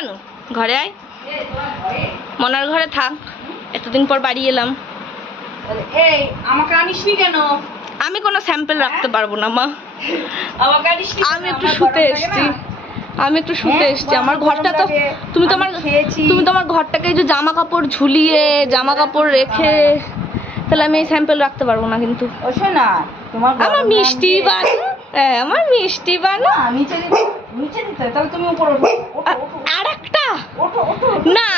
কেন ঘরে আয়, মনার ঘরে থাক, এতদিন পর বাড়ি এলাম। এই আমাকে আনিসনি কেন? আমি কোনো স্যাম্পল রাখতে পারবো না মা, আমাকে আনিসনি। আমি একটু শুতে এসেছি, আমি একটু শুতে এসেছি। আমার ঘরটা তো তুমি তোমার ঘরটাকে এই যে জামা কাপড় ঝুলিয়ে জামা কাপড় রেখে, তাহলে আমি এই স্যাম্পল রাখতে পারবো না। কিন্তু না তোমার আমার মিষ্টি বানু, আমার মিষ্টি বানু নিচে দিতে, তাহলে তুমি উপরে ওঠো। আর একটা না,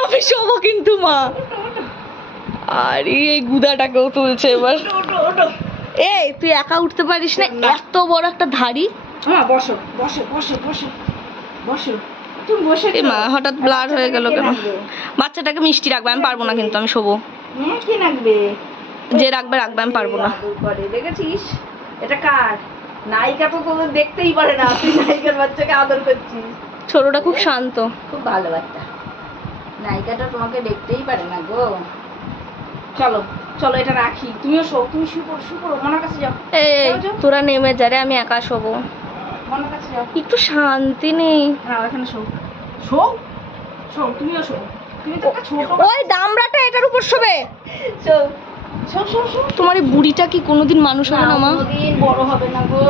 আমি শোবো কিন্তু মা। আরে এই গুদাটাকেও তুলছে এবার। এই তুই একা উঠতে পারিস না, এত বড় একটা ধাড়ি। বসো বসো বসো বসো বসো, তুমি বসে। মা হঠাৎ ব্লার হয়ে গেল কেন? বাচ্চাটাকে মিষ্টি রাখবে, আমি পারবো না কিন্তু, আমি শোবো। কি রাখবে? যে রাখবে রাখবে, আমি পারবো না। দেখেছিস এটা কার? নায়িকা তো তোদের দেখতেই পারে না, তুই নায়িকার বাচ্চাকে আদর করছিস। ছোটটা খুব শান্ত, খুব ভালো বাচ্চা। নায়িকাটা তোমাকে দেখতেই পারে না গো। চলো চলো এটা রাখি, তুমিও শো, তুমি শুয়ে পড়ো, মনার কাছে যাও। এই তোরা নেমে যা রে, আমি একা শোবো। মনার কাছে যাও, একটু শান্তি নেই। না এখানে শো শো শো, তুমিও শো। তুমি তো একটা ছোট, ওই দামড়াটা এটার উপর শোবে। শো শো শো শো। তোমার এই বুড়িটা কি কোনোদিন মানুষ হবে না মা? কোনোদিন বড় হবে না গো।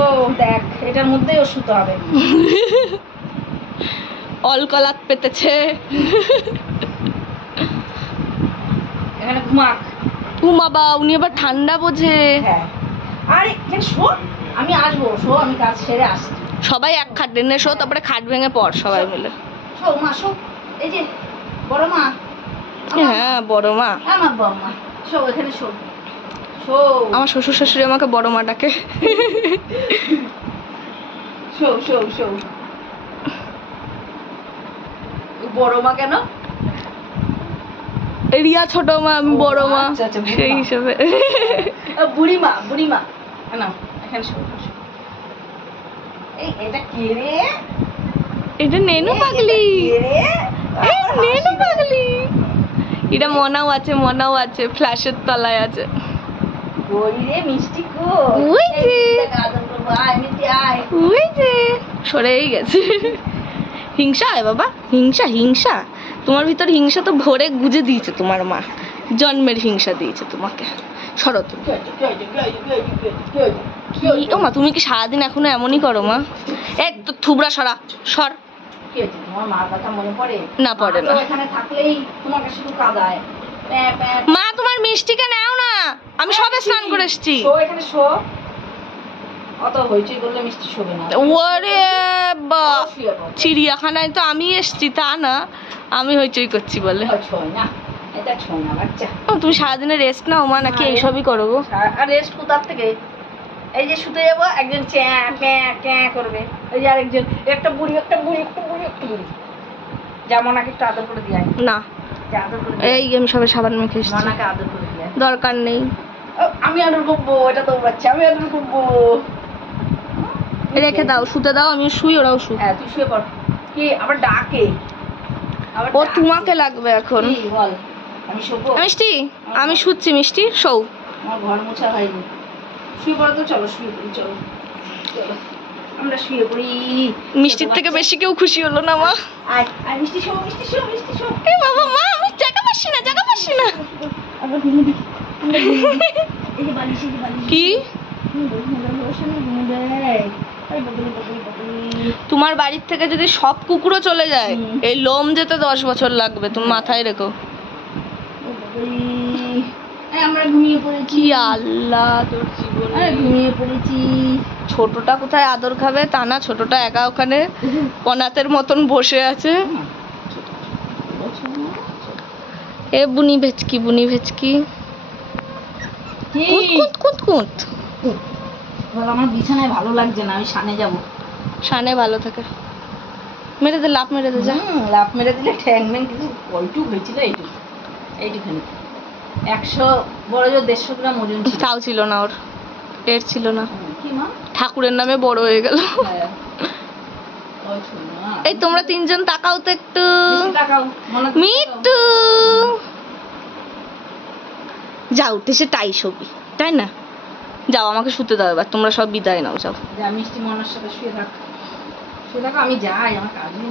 দেখ এটার মধ্যেই ও শুতে হবে। অলকলাত পেতেছে। এখানে ঘুমাক। বাবা উনি আবার ঠান্ডা বোঝে। হ্যাঁ আরে শো, আমি আসবো, শো আমি কাজ সেরে আসছি। সবাই এক খাট টেনে শো, তারপরে খাট ভেঙে পড় সবাই মিলে। শো মা শো, এই যে বড় মা। হ্যাঁ বড় মা, আমার বড় মা। শো এখানে শো শো। আমার শ্বশুর শাশুড়ি আমাকে বড় মা ডাকে। শো শো শো। বড় মা কেন? রিয়া ছোট মা, আমি বড় মা, আচ্ছা, সেই হিসেবে। বুড়ি মা না, এখানে শো। এই এটা কে রে? এটা নেনু পাগলি, এই নেনু পাগলি। এটা মনাও আছে, ফ্ল্যাশের তলায় আছে। ওই রে মিষ্টি কো, ওই যে আদর করব, আয় মিষ্টি আয়। ওই যে সরেই গেছে। হিংসা হয় বাবা, হিংসা। তোমার ভিতর হিংসা তো ভরে গুজে দিয়েছে তোমার মা, জন্মের হিংসা দিয়েছে তোমাকে। সরো তুমি। ও মা, তুমি কি সারাদিন এখনো এমনই করো মা? এক তো থুবড়া সর। তোমার মার কথা মনে পড়ে? না পড়ে না। এখানে থাকলেই তোমাকে শুধু কাঁদায়। মা তোমার মিষ্টিকে নাও না, আমি সবে স্নান করে এসেছি। এখানে শো, অত হইচই করলে মিষ্টি শোবে না। ওরে বা, চিড়িয়াখানায় তো আমি এসেছি তা না, আমি হইচই করছি বলে। তুমি সারাদিনে রেস্ট নাও মা, নাকি এইসবই করো গো? আর রেস্ট কোথার থেকে? এই যে শুতে যাবো, একজন চ্যাঁ করবে, ওই যে আরেকজন একটা বুড়ি যা মনাকে একটু আদর করে দিয়ে না। এই আমি সবাই সাবান মেখে এসেছি, মনাকে আদর করে দিয়ে দরকার নেই। আমি আদর করবো, এটা তো বাচ্চা, আমি আদর করবো। রেখে দাও, শুতে দাও, আমি শুই, ওরাও শুই। হ্যাঁ তুই শুয়ে পড়। কি আবার ডাকে? ও তোমাকে লাগবে এখন। বল আমি শোবো? মিষ্টি আমি শুচ্ছি, মিষ্টি শোও। আমার ঘর মোছা হয়নি, শুয়ে পড়ো তো। চলো শুয়ে পড়ি, চলো আমরা শুয়ে পড়ি। মিষ্টির থেকে বেশি কেউ খুশি হলো না মা। আয় আয় মিষ্টি শো। এই বাবা মা, আমি জায়গা পাচ্ছি না। আবার ঘুমে দি, এই যে বালিশ কি তোমার বাড়ির থেকে যদি সব কুকুরও চলে যায়, এই লোম যেতে 10 বছর লাগবে, তুমি মাথায় রেখো। আমরা ঘুমিয়ে পড়েছি। আল্লাহ তোর জীবনে ঘুমিয়ে পড়েছি। ছোটটা কোথায় আদর খাবে তা না, ছোটটা একা ওখানে অনাথের মতন বসে আছে। এ বুনি ভেচকি কুত। আমার বিছানায় ভালো লাগছে না, আমি সানে যাবো। সানে ভালো থাকে, মেরে দে, লাফ মেরে দে যা। লাফ মেরে দিলে ঠ্যাং ম্যাং কিছু কয়টুক হয়েছিল, এইটুখানি 100 বড় জোর 150 গ্রাম ওজন ছিল। তাও ছিল না, ওর পেট ছিল না। কি মা? ঠাকুরের নামে বড় হয়ে গেল। এই তোমরা তিনজন তাকাও তো একটু। মিট্টু যাও, উঠেছে তাই ছবি, তাই না? যাও, আমাকে শুতে দাও এবার, তোমরা সব বিদায় নাও, যাও। মিষ্টি মনার সাথে শুয়ে থাকো, আমি যাই, আমার কাজ নেই।